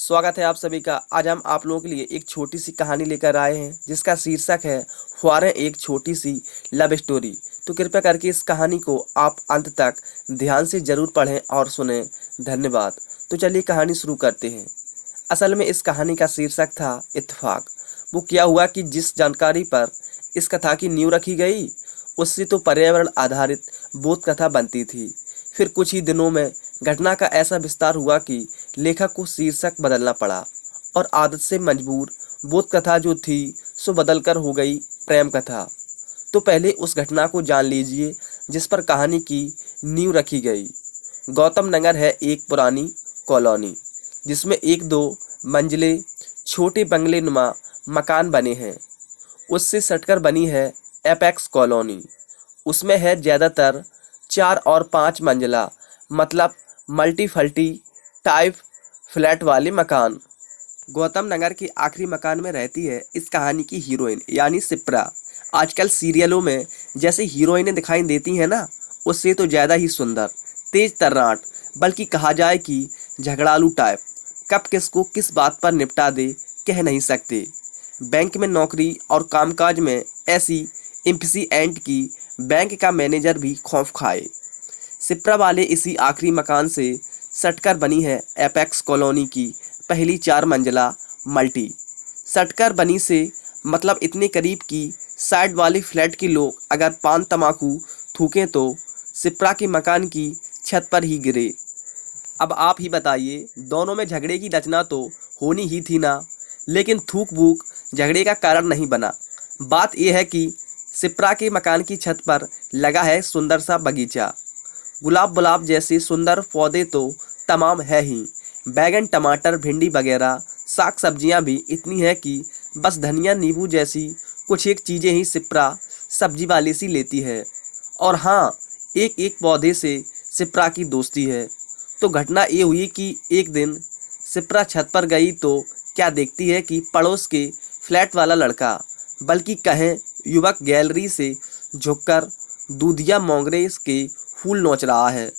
स्वागत है आप सभी का। आज हम आप लोगों के लिए एक छोटी सी कहानी लेकर आए हैं जिसका शीर्षक है ख्वारें एक छोटी सी लव स्टोरी। तो कृपया करके इस कहानी को आप अंत तक ध्यान से जरूर पढ़ें और सुनें। धन्यवाद। तो चलिए कहानी शुरू करते हैं। असल में इस कहानी का शीर्षक था इत्तेफाक। वो क्या हुआ कि जिस जानकारी पर इस कथा की नींव रखी गई उससे तो पर्यावरण आधारित बोध कथा बनती थी। फिर कुछ ही दिनों में घटना का ऐसा विस्तार हुआ कि लेखक को शीर्षक बदलना पड़ा और आदत से मजबूर बोध कथा जो थी सो बदलकर हो गई प्रेम कथा। तो पहले उस घटना को जान लीजिए जिस पर कहानी की नींव रखी गई। गौतम नगर है एक पुरानी कॉलोनी जिसमें एक दो मंजिले छोटे बंगले नुमा मकान बने हैं। उससे सटकर बनी है एपेक्स कॉलोनी। उसमें है ज़्यादातर 4 और 5 मंजिला मतलब मल्टी फल्टी टाइप फ्लैट वाले मकान। गौतम नगर के आखिरी मकान में रहती है इस कहानी की हीरोइन यानी शिप्रा। आजकल सीरियलों में जैसे हीरोइनें दिखाई देती हैं ना, उससे तो ज़्यादा ही सुंदर, तेज तर्राट, बल्कि कहा जाए कि झगड़ालू टाइप। कब किसको किस बात पर निपटा दे कह नहीं सकते। बैंक में नौकरी और कामकाज में ऐसी इम्फिसिएंट की बैंक का मैनेजर भी खौफ खाए। सिप्रा वाले इसी आखिरी मकान से सटकर बनी है एपेक्स कॉलोनी की पहली 4 मंजिला मल्टी। सटकर बनी से मतलब इतने करीब कि साइड वाले फ्लैट के लोग अगर पान तमाकू थूकें तो सिप्रा के मकान की छत पर ही गिरे। अब आप ही बताइए, दोनों में झगड़े की रचना तो होनी ही थी ना, लेकिन थूक बूक झगड़े का कारण नहीं बना। बात यह है कि सिप्रा के मकान की छत पर लगा है सुंदर सा बगीचा। गुलाब गुलाब जैसे सुंदर पौधे तो तमाम है ही, बैगन टमाटर भिंडी वगैरह साग सब्जियां भी इतनी है कि बस धनिया नींबू जैसी कुछ एक चीज़ें ही सिप्रा सब्जी वाले सी लेती है। और हाँ, एक एक पौधे से सिप्रा की दोस्ती है। तो घटना ये हुई कि एक दिन सिप्रा छत पर गई तो क्या देखती है कि पड़ोस के फ्लैट वाला लड़का, बल्कि कहें युवक, गैलरी से झुककर दूधिया मोगरे के फूल नोच रहा है।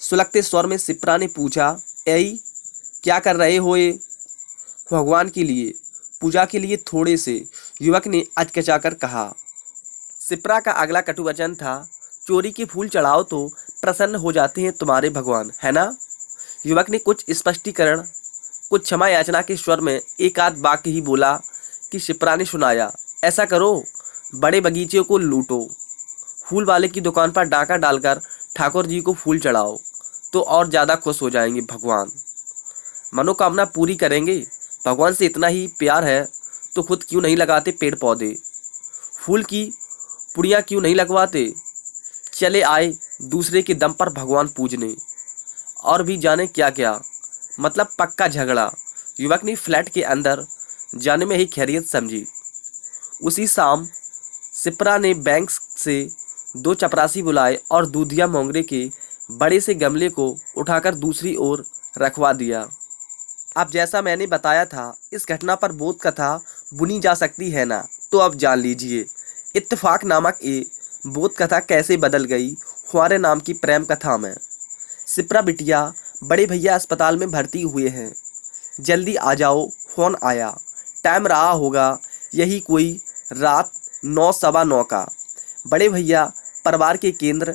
सुलगते स्वर में सिप्रा ने पूछा, ऐ क्या कर रहे हो ये? भगवान के लिए, पूजा के लिए थोड़े से, युवक ने अचकचाकर कहा। सिप्रा का अगला कटु वचन था, चोरी के फूल चढ़ाओ तो प्रसन्न हो जाते हैं तुम्हारे भगवान, है ना? युवक ने कुछ स्पष्टीकरण, कुछ क्षमा याचना के स्वर में एक आध वाक्य ही बोला कि शिप्रा ने सुनाया, ऐसा करो, बड़े बगीचे को लूटो, फूल वाले की दुकान पर डाका डालकर ठाकुर जी को फूल चढ़ाओ तो और ज़्यादा खुश हो जाएंगे भगवान, मनोकामना पूरी करेंगे। भगवान से इतना ही प्यार है तो खुद क्यों नहीं लगाते पेड़ पौधे, फूल की पुड़ियाँ क्यों नहीं लगवाते? चले आए दूसरे के दम पर भगवान पूजने, और भी जाने क्या क्या। मतलब पक्का झगड़ा। युवक ने फ्लैट के अंदर जाने में ही खैरियत समझी। उसी शाम सिप्रा ने बैंक से 2 चपरासी बुलाए और दूधिया मोंगरे के बड़े से गमले को उठाकर दूसरी ओर रखवा दिया। अब जैसा मैंने बताया था, इस घटना पर बोध कथा बुनी जा सकती है ना, तो अब जान लीजिए इत्तेफाक नामक ये बोध कथा कैसे बदल गई ख्वारे नाम की प्रेम कथा में। सिप्रा बिटिया, बड़े भैया अस्पताल में भर्ती हुए हैं, जल्दी आ जाओ, फ़ोन आया। टाइम रहा होगा यही कोई रात 9 सवा 9 का। बड़े भैया परिवार के केंद्र,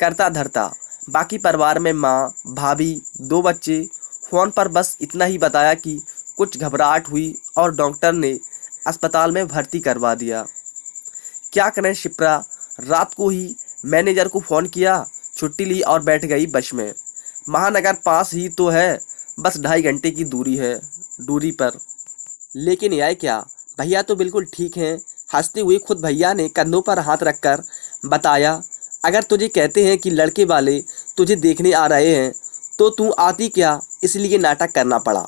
करता धरता। बाकी परिवार में माँ, भाभी, 2 बच्चे। फ़ोन पर बस इतना ही बताया कि कुछ घबराहट हुई और डॉक्टर ने अस्पताल में भर्ती करवा दिया। क्या करें शिप्रा, रात को ही मैनेजर को फ़ोन किया, छुट्टी ली और बैठ गई बस में। महानगर पास ही तो है, बस 2.5 घंटे की दूरी पर। लेकिन यह क्या, भैया तो बिल्कुल ठीक हैं। हंसते हुए खुद भैया ने कंधों पर हाथ रखकर बताया, अगर तुझे कहते हैं कि लड़के वाले तुझे देखने आ रहे हैं तो तू आती क्या, इसलिए नाटक करना पड़ा।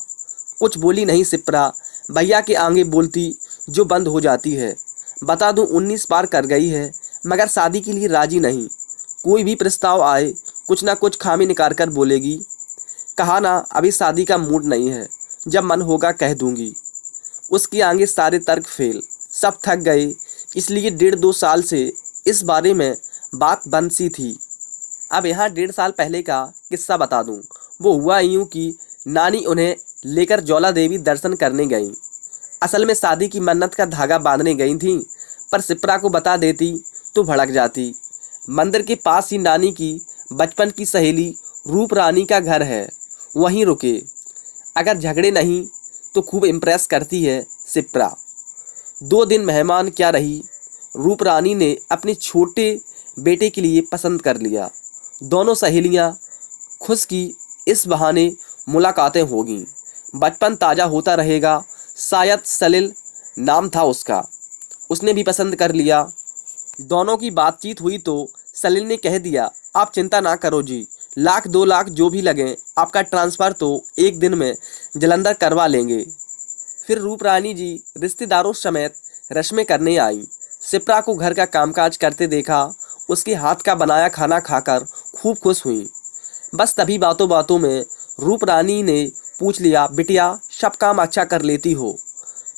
कुछ बोली नहीं सिप्रा, भैया के आगे बोलती जो बंद हो जाती है। बता दूं 19 पार कर गई है, मगर शादी के लिए राजी नहीं। कोई भी प्रस्ताव आए कुछ ना कुछ खामी निकाल कर बोलेगी। कहा ना, अभी शादी का मूड नहीं है, जब मन होगा कह दूंगी। उसके आगे सारे तर्क फेल, सब थक गए। इसलिए 1.5-2 साल से इस बारे में बात बंद सी थी। अब यहाँ 1.5 साल पहले का किस्सा बता दूं। वो हुआ यूँ कि नानी उन्हें लेकर ज्वाला देवी दर्शन करने गईं। असल में शादी की मन्नत का धागा बांधने गई थीं, पर शिप्रा को बता देती तो भड़क जाती। मंदिर के पास ही नानी की बचपन की सहेली रूप रानी का घर है, वहीं रुके। अगर झगड़े नहीं तो खूब इम्प्रेस करती है शिप्रा। 2 दिन मेहमान क्या रही, रूप रानी ने अपने छोटे बेटे के लिए पसंद कर लिया। दोनों सहेलियां खुश की इस बहाने मुलाकातें होगी, बचपन ताज़ा होता रहेगा। शायद सलिल नाम था उसका, उसने भी पसंद कर लिया। दोनों की बातचीत हुई तो सलिल ने कह दिया, आप चिंता ना करो जी, 1,00,000-2,00,000 जो भी लगें, आपका ट्रांसफ़र तो एक दिन में जलंधर करवा लेंगे। फिर रूप रानी जी रिश्तेदारों समेत रस्में करने आई। शिप्रा को घर का कामकाज करते देखा, उसके हाथ का बनाया खाना खाकर खूब खुश हुई। बस तभी बातों बातों में रूप रानी ने पूछ लिया, बिटिया सब काम अच्छा कर लेती हो,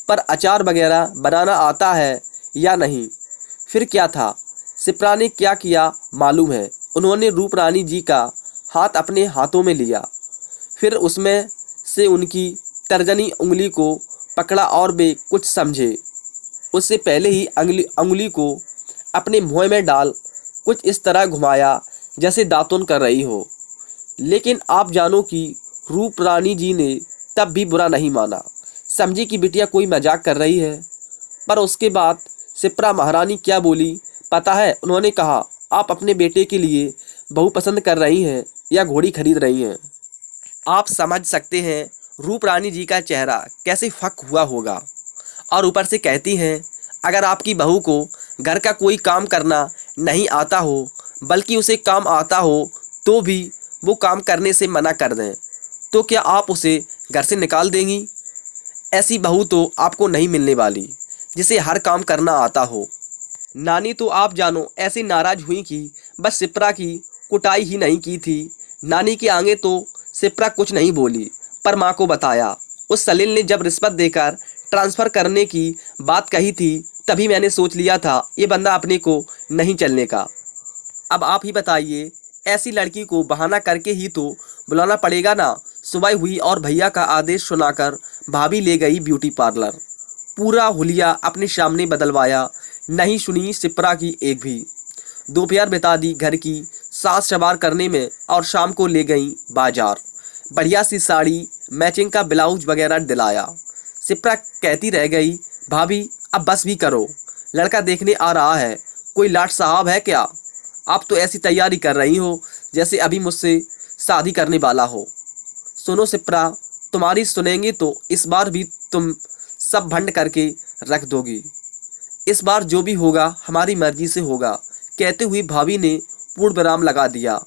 पर अचार वगैरह बनाना आता है या नहीं? फिर क्या था, शिप्रा ने क्या किया मालूम है? उन्होंने रूप रानी जी का हाथ अपने हाथों में लिया, फिर उसमें से उनकी तर्जनी उंगली को पकड़ा और वे कुछ समझे। उससे पहले ही अंगुली को अपने मुँह में डाल कुछ इस तरह घुमाया जैसे दातुन कर रही हो। लेकिन आप जानो कि रूप रानी जी ने तब भी बुरा नहीं माना, समझी कि बिटिया कोई मजाक कर रही है। पर उसके बाद शिप्रा महारानी क्या बोली पता है? उन्होंने कहा, आप अपने बेटे के लिए बहू पसंद कर रही हैं या घोड़ी खरीद रही हैं? आप समझ सकते हैं रूप रानी जी का चेहरा कैसे फक हुआ होगा। और ऊपर से कहती हैं, अगर आपकी बहू को घर का कोई काम करना नहीं आता हो, बल्कि उसे काम आता हो, तो भी वो काम करने से मना कर दें, तो क्या आप उसे घर से निकाल देंगी? ऐसी बहू तो आपको नहीं मिलने वाली जिसे हर काम करना आता हो। नानी तो आप जानो ऐसी नाराज हुई कि बस शिप्रा की कुटाई ही नहीं की थी। नानी के आगे तो शिप्रा कुछ नहीं बोली, पर माँ को बताया। उस सलील ने जब रिश्वत देकर ट्रांसफ़र करने की बात कही थी, तभी मैंने सोच लिया था ये बंदा अपने को नहीं चलने का। अब आप ही बताइए, ऐसी लड़की को बहाना करके ही तो बुलाना पड़ेगा ना। सुबह हुई और भैया का आदेश सुनाकर भाभी ले गई ब्यूटी पार्लर। पूरा हुलिया अपने सामने बदलवाया, नहीं सुनी शिप्रा की एक भी। दोपहर बिता दी घर की सास सवार करने में और शाम को ले गई बाजार। बढ़िया सी साड़ी, मैचिंग का ब्लाउज वगैरह दिलाया। शिप्रा कहती रह गई, भाभी अब बस भी करो, लड़का देखने आ रहा है, कोई लाट साहब है क्या? आप तो ऐसी तैयारी कर रही हो जैसे अभी मुझसे शादी करने वाला हो। सुनो शिप्रा, तुम्हारी सुनेंगे तो इस बार भी तुम सब भंड करके रख दोगी। इस बार जो भी होगा हमारी मर्जी से होगा, कहते हुए भाभी ने पूर्ण विराम लगा दिया।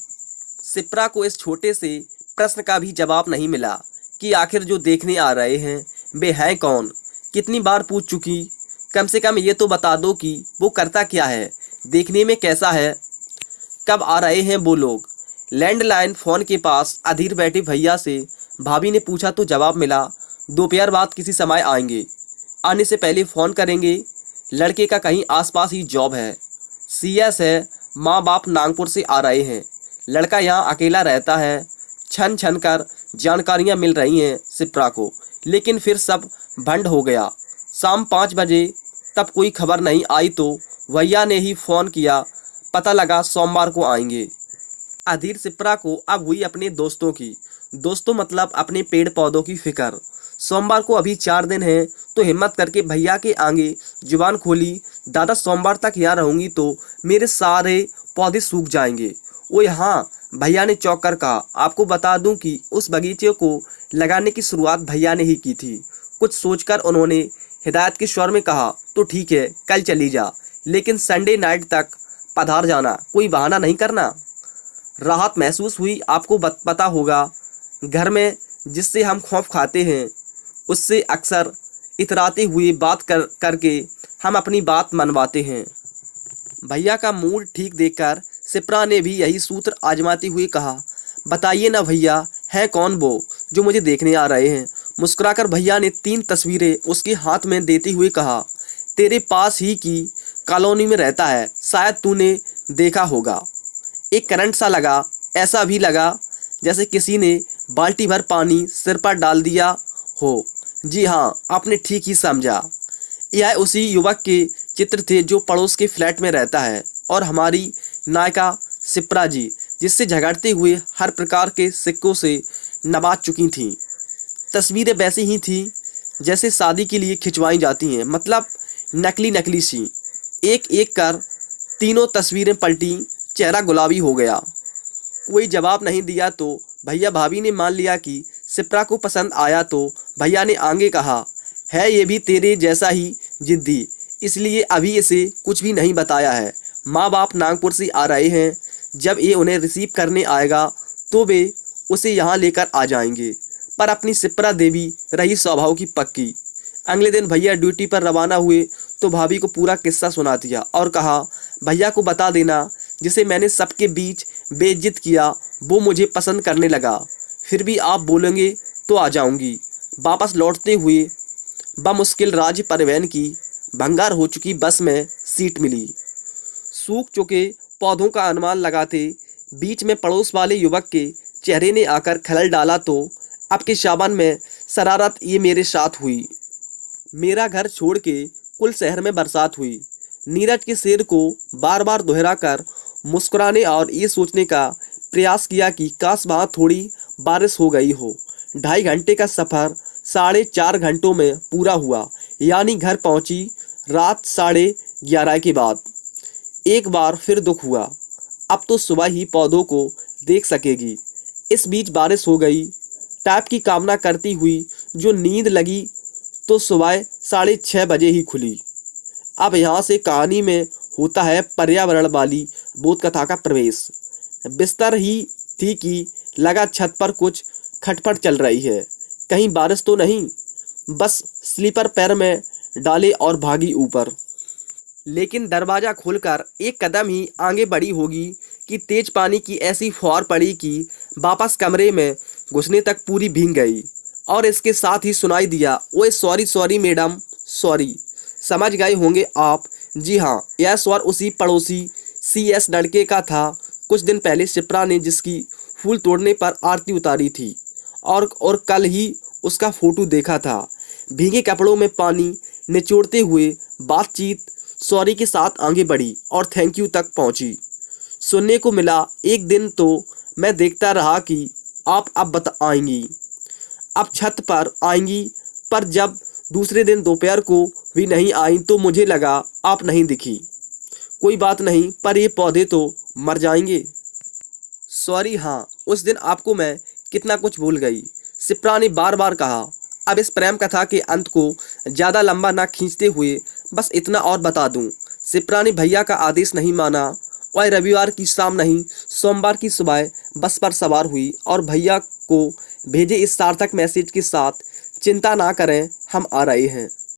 शिप्रा को इस छोटे से प्रश्न का भी जवाब नहीं मिला कि आखिर जो देखने आ रहे हैं वे हैं कौन। कितनी बार पूछ चुकी, कम से कम ये तो बता दो कि वो करता क्या है, देखने में कैसा है, कब आ रहे हैं वो लोग। लैंडलाइन फ़ोन के पास अधीर बैठे भैया से भाभी ने पूछा तो जवाब मिला, दोपहर बाद किसी समय आएंगे, आने से पहले फ़ोन करेंगे। लड़के का कहीं आसपास ही जॉब है, सीएस है, माँ बाप नागपुर से आ रहे हैं, लड़का यहाँ अकेला रहता है। छन छन कर जानकारियाँ मिल रही हैं शिप्रा को, लेकिन फिर सब भंड हो गया। शाम 5 बजे तब कोई खबर नहीं आई तो भैया ने ही फ़ोन किया, पता लगा सोमवार को आएंगे। अधीर शिप्रा को अब हुई अपने दोस्तों की, दोस्तों मतलब अपने पेड़ पौधों की फिक्र। सोमवार को अभी 4 दिन हैं तो हिम्मत करके भैया के आगे जुबान खोली, दादा सोमवार तक यहाँ रहूँगी तो मेरे सारे पौधे सूख जाएंगे। ओ हाँ, भैया ने चौंक कर कहा, आपको बता दूं कि उस बगीचे को लगाने की शुरुआत भैया ने ही की थी। कुछ सोचकर उन्होंने हिदायत के स्वर में कहा, तो ठीक है कल चली जा, लेकिन संडे नाइट तक पधार जाना, कोई बहाना नहीं करना। राहत महसूस हुई। आपको पता होगा, घर में जिससे हम खौफ खाते हैं उससे अक्सर इतराते हुए बात करके हम अपनी बात मनवाते हैं। भैया का मूड ठीक देखकर शिप्रा ने भी यही सूत्र आजमाते हुए कहा, बताइए ना भैया, है कौन वो जो मुझे देखने आ रहे हैं? मुस्कुराकर भैया ने 3 तस्वीरें उसके हाथ में देते हुए कहा, तेरे पास ही की कॉलोनी में रहता है, शायद तूने देखा होगा। एक करंट सा लगा, ऐसा भी लगा जैसे किसी ने बाल्टी भर पानी सिर पर डाल दिया हो। जी हाँ, आपने ठीक ही समझा। यह उसी युवक के चित्र थे जो पड़ोस के फ्लैट में रहता है और हमारी नायिका शिप्रा जी जिससे झगड़ते हुए हर प्रकार के सिक्कों से नवाज चुकी थीं। तस्वीरें वैसी ही थी जैसे शादी के लिए खिंचवाई जाती हैं, मतलब नकली नकली सी। एक एक कर तीनों तस्वीरें पलटी, चेहरा गुलाबी हो गया। कोई जवाब नहीं दिया तो भैया भाभी ने मान लिया कि शिप्रा को पसंद आया, तो भैया ने आगे कहा, है ये भी तेरे जैसा ही जिद्दी, इसलिए अभी इसे कुछ भी नहीं बताया है। माँ बाप नागपुर से आ रहे हैं, जब ये उन्हें रिसीव करने आएगा तो वे उसे यहाँ लेकर आ जाएंगे। पर अपनी शिप्रा देवी रही स्वभाव की पक्की। अगले दिन भैया ड्यूटी पर रवाना हुए तो भाभी को पूरा किस्सा सुना दिया और कहा, भैया को बता देना जिसे मैंने सबके बीच बेइज्जत किया वो मुझे पसंद करने लगा। फिर भी आप बोलेंगे तो आ जाऊंगी। वापस लौटते हुए बमुश्किल राज्य परिवहन की भंगार हो चुकी बस में सीट मिली। सूख चुके पौधों का अनुमान लगाते बीच में पड़ोस वाले युवक के चेहरे ने आकर खलल डाला, तो अब के शाबान में शरारत ये मेरे साथ हुई। मेरा घर छोड़ के कुल शहर में बरसात हुई। नीरज के शेर को बार बार दोहरा कर मुस्कुराने और ये सोचने का प्रयास किया कि काश वहाँ थोड़ी बारिश हो गई हो। 2.5 घंटे का सफ़र 4.5 घंटों में पूरा हुआ, यानी घर पहुँची रात 11:30 के बाद। एक बार फिर दुख हुआ, अब तो सुबह ही पौधों को देख सकेगी। इस बीच बारिश हो गई। टैप की कामना करती हुई जो नींद लगी तो सुबह 6:30 बजे ही खुली। अब यहाँ से कहानी में होता है पर्यावरण वाली बोध कथा का प्रवेश। बिस्तर ही थी कि लगा छत पर कुछ खटपट चल रही है। कहीं बारिश तो नहीं। बस स्लीपर पैर में डाले और भागी ऊपर। लेकिन दरवाज़ा खोलकर एक कदम ही आगे बढ़ी होगी कि तेज पानी की ऐसी फुहार पड़ी कि वापस कमरे में घुसने तक पूरी भीग गई। और इसके साथ ही सुनाई दिया, ओए सॉरी सॉरी मैडम सॉरी। समझ गए होंगे आप। जी हाँ, यह स्वर उसी पड़ोसी CS लड़के का था। कुछ दिन पहले शिप्रा ने जिसकी फूल तोड़ने पर आरती उतारी थी और कल ही उसका फोटो देखा था। भीगे कपड़ों में पानी निचोड़ते हुए बातचीत सॉरी के साथ आगे बढ़ी और थैंक यू तक पहुंची। सुनने को मिला, एक दिन तो मैं देखता रहा कि आप अब बताएंगी, अब छत पर आएंगी, पर जब दूसरे दिन दोपहर को भी नहीं आई तो मुझे लगा आप नहीं दिखी। कोई बात नहीं, पर ये पौधे तो मर जाएंगे। सॉरी, हाँ उस दिन आपको मैं कितना कुछ भूल गई, शिप्रा ने बार बार कहा। अब इस प्रेम कथा के अंत को ज़्यादा लंबा ना खींचते हुए बस इतना और बता दूं, शिप्रा ने भैया का आदेश नहीं माना और रविवार की शाम नहीं सोमवार की सुबह बस पर सवार हुई और भैया को भेजे इस सार्थक मैसेज के साथ, चिंता ना करें हम आ रहे हैं।